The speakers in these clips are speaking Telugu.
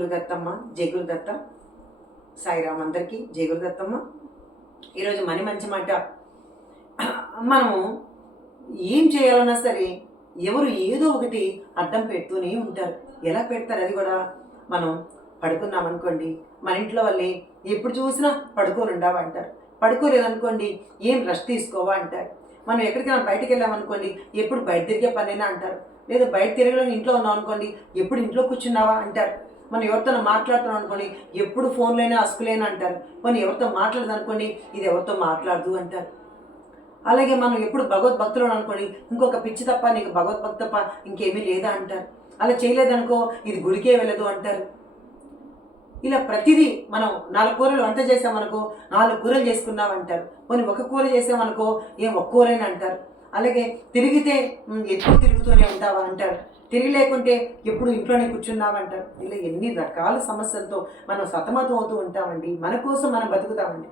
గురుదత్తమ్మ, జై గురుదత్త. సాయిరామ్ అందరికీ జై గురుదత్తమ్మ. ఈరోజు మంచి మాట. మనము ఏం చేయాలన్నా సరే ఎవరు ఏదో ఒకటి అడ్డం పెడుతూనే ఉంటారు. ఎలా పెడతారు అది కూడా. మనం పడుకున్నామనుకోండి, మన ఇంట్లో వాళ్ళే ఎప్పుడు చూసినా పడుకోని ఉండవా అంటారు. పడుకోలేదనుకోండి, ఏం రెస్ట్ తీసుకోవా అంటారు. మనం ఎక్కడికైనా బయటకు వెళ్ళామనుకోండి, ఎప్పుడు బయట తిరిగే పనేనా అంటారు. లేదా బయట తిరగడం ఇంట్లో ఉన్నాం అనుకోండి, ఎప్పుడు ఇంట్లో కూర్చున్నావా అంటారు. మనం ఎవరితో మాట్లాడుతున్నాం అనుకోండి, ఎప్పుడు ఫోన్లోనే అసుకులేనా అంటారు. మనం ఎవరితో మాట్లాడదు అనుకోండి, ఇది ఎవరితో మాట్లాడదు అంటారు. అలాగే మనం ఎప్పుడు భగవద్భక్తులు అనుకోండి, ఇంకొక పిచ్చి తప్ప నీకు భగవద్భక్తి తప్ప ఇంకేమీ లేదా అంటారు. అలా చేయలేదనుకో, ఇది గుడికే వెళ్ళదు అంటారు. ఇలా ప్రతిదీ మనం 4 కూరలు వంట చేసామనుకో, 4 కూరలు చేసుకున్నామంటారు. కొన్ని ఒక కూర చేసామనుకో, ఏం ఒక్క కూరైనా అంటారు. అలాగే తిరిగితే ఎప్పుడు తిరుగుతూనే ఉంటావా అంటారు. తిరిగి లేకుంటే ఎప్పుడు ఇంట్లోనే కూర్చున్నామంటారు. ఇలా ఎన్ని రకాల సమస్యలతో మనం సతమతం అవుతూ ఉంటామండి. మన కోసం మనం బతుకుతామండి.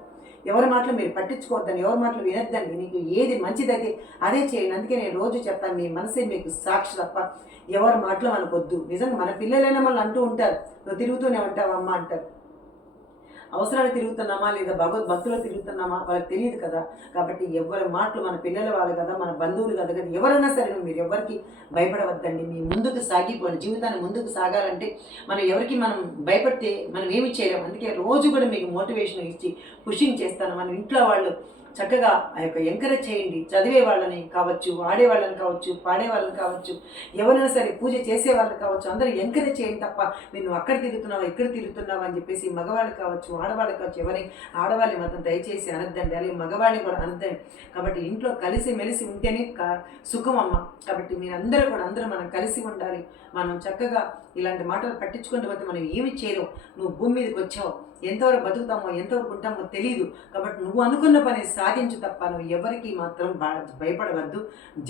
ఎవరి మాటలు మీరు పట్టించుకోవద్దని, ఎవరి మాటలు వినొద్దండి. నీకు ఏది మంచిదైతే అదే చేయండి. అందుకే నేను రోజు చెప్తాను, మీ మనసే మీకు సాక్షి తప్ప ఎవరి మాటలు మనకొద్దు. నిజంగా మన పిల్లలైనా మనల్ని అంటూ ఉంటారు, నువ్వు తిరుగుతూనే ఉంటావా అమ్మ అంటారు. అవసరాలు తిరుగుతున్నామా లేదా భగవద్భక్తులు తిరుగుతున్నామా వాళ్ళకి తెలియదు కదా. కాబట్టి ఎవరి మాటలు మన పిల్లల వాళ్ళు కదా, మన బంధువులు కదా కదా, ఎవరైనా సరే మీరు ఎవరికి భయపడవద్దండి. మీ ముందుకు సాగిపోండి. జీవితాన్ని ముందుకు సాగాలంటే మనం ఎవరికి మనం భయపడితే మనం ఏమి చేయలేము. అందుకే రోజు కూడా మీకు మోటివేషన్ ఇచ్చి పుషింగ్ చేస్తాను. మన ఇంట్లో వాళ్ళు చక్కగా ఆ యొక్క ఎంకరేజ్ చేయండి. చదివే వాళ్ళని కావచ్చు, ఆడే వాళ్ళని కావచ్చు, పాడే వాళ్ళని కావచ్చు, ఎవరైనా సరే పూజ చేసే వాళ్ళని కావచ్చు, అందరూ ఎంకరేజ్ చేయండి. తప్ప మీరు అక్కడ తిరుగుతున్నావా ఇక్కడ తిరుగుతున్నావా అని చెప్పేసి మగవాళ్ళు కావచ్చు, ఆడవాళ్ళు కావచ్చు, ఆడవాళ్ళని మాత్రం దయచేసి అనద్దండి. అలాగే మగవాళ్ళని కూడా అనద్దండి. కాబట్టి ఇంట్లో కలిసి మెలిసి ఉంటేనే సుఖం అమ్మ. కాబట్టి మీరందరూ కూడా మనం కలిసి ఉండాలి. మనం చక్కగా ఇలాంటి మాటలు పట్టించుకుంటూ పోతే మనం ఏమి చేయలేవు. నువ్వు భూమి మీదకి వచ్చావు, ఎంతవరకు బతుకుతామో ఎంతవరకు ఉంటామో తెలియదు. కాబట్టి నువ్వు అనుకున్న పని సాధించు తప్ప నువ్వు ఎవరికి మాత్రం భయపడవద్దు,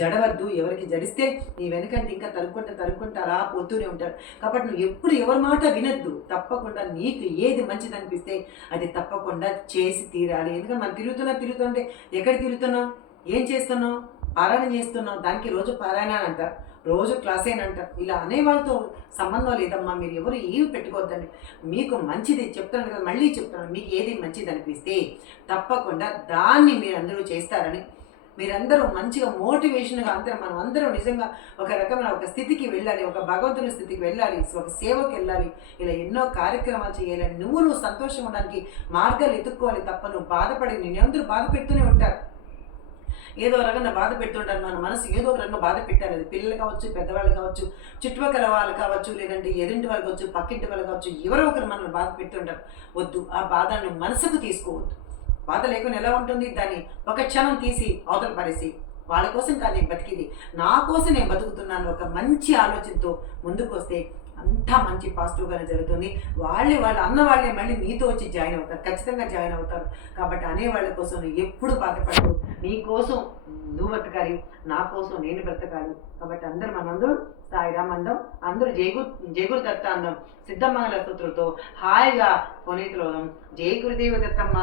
జడవద్దు. ఎవరికి జడిస్తే నీ వెనకంటే ఇంకా తరుక్కుంటా అలా పోతూనే ఉంటారు. కాబట్టి నువ్వు ఎప్పుడు ఎవరి మాట వినొద్దు. తప్పకుండా నీకు ఏది మంచిది అనిపిస్తే అది తప్పకుండా చేసి తీరాలి. ఎందుకంటే మనం తిరుగుతుంటే ఎక్కడ తిరుగుతున్నావు, ఏం చేస్తున్నావు, పారాయణ చేస్తున్నావు, దానికి రోజు పారాయణ అని అంటారు, రోజు క్లాసే అని అంటారు. ఇలా అనేవాళ్ళతో సంబంధం లేదమ్మా. మీరు ఎవరు ఏమి పెట్టుకోవద్దండి. మీకు మంచిది చెప్తాను కదా, మళ్ళీ చెప్తాను, మీకు ఏది మంచిది అనిపిస్తే తప్పకుండా దాన్ని మీరందరూ చేస్తారని, మీరందరూ మంచిగా మోటివేషన్గా మనం అందరం నిజంగా ఒక రకమైన ఒక స్థితికి వెళ్ళాలి, ఒక భగవంతుని స్థితికి వెళ్ళాలి, ఒక సేవకు వెళ్ళాలి. ఇలా ఎన్నో కార్యక్రమాలు చేయాలి. నువ్వు సంతోషంగా ఉండడానికి మార్గాలు ఎత్తుక్కోవాలి తప్ప నువ్వు బాధపడి అందరూ బాధ పెడుతూనే ఉంటారు. ఏదో రకంగా బాధ పెడుతుంటారు. మన మనసు ఏదో ఒక రకంగా బాధ పెట్టాలి. అది పిల్లలు కావచ్చు, పెద్దవాళ్ళు కావచ్చు, చుట్టుపక్కల వాళ్ళు కావచ్చు, లేదంటే ఎదుంటి వాళ్ళు కావచ్చు, పక్కింటి వాళ్ళు కావచ్చు, ఎవరో ఒకరు మనల్ని బాధ పెడుతుంటారు. వద్దు, ఆ బాధను మనసుకు తీసుకోవద్దు. బాధ లేకుండా ఎలా ఉంటుంది, దాన్ని ఒక క్షణం తీసి అవతల పరేసి వాళ్ళ కోసం కానీ బతికింది, నా కోసం నేను బతుకుతున్నాను ఒక మంచి ఆలోచనతో ముందుకు వస్తే అంతా మంచి పాజిటివ్గానే జరుగుతుంది. వాళ్ళ అన్న వాళ్ళే మళ్ళీ నీతో వచ్చి జాయిన్ అవుతారు, ఖచ్చితంగా జాయిన్ అవుతారు. కాబట్టి అనేవాళ్ళ కోసం నువ్వు ఎప్పుడు బాధపడదు. నీ కోసం నువ్వు బ్రతకాలి, నా కోసం నేను బ్రతకాలి. కాబట్టి మనందరూ సాయిరామ్ అందం, అందరూ జయగురు దత్త అందం, సిద్ధమంగళ స్తోత్రులతో హాయిగా పునీతులు. జై గురుదేవ దత్తమ్మ.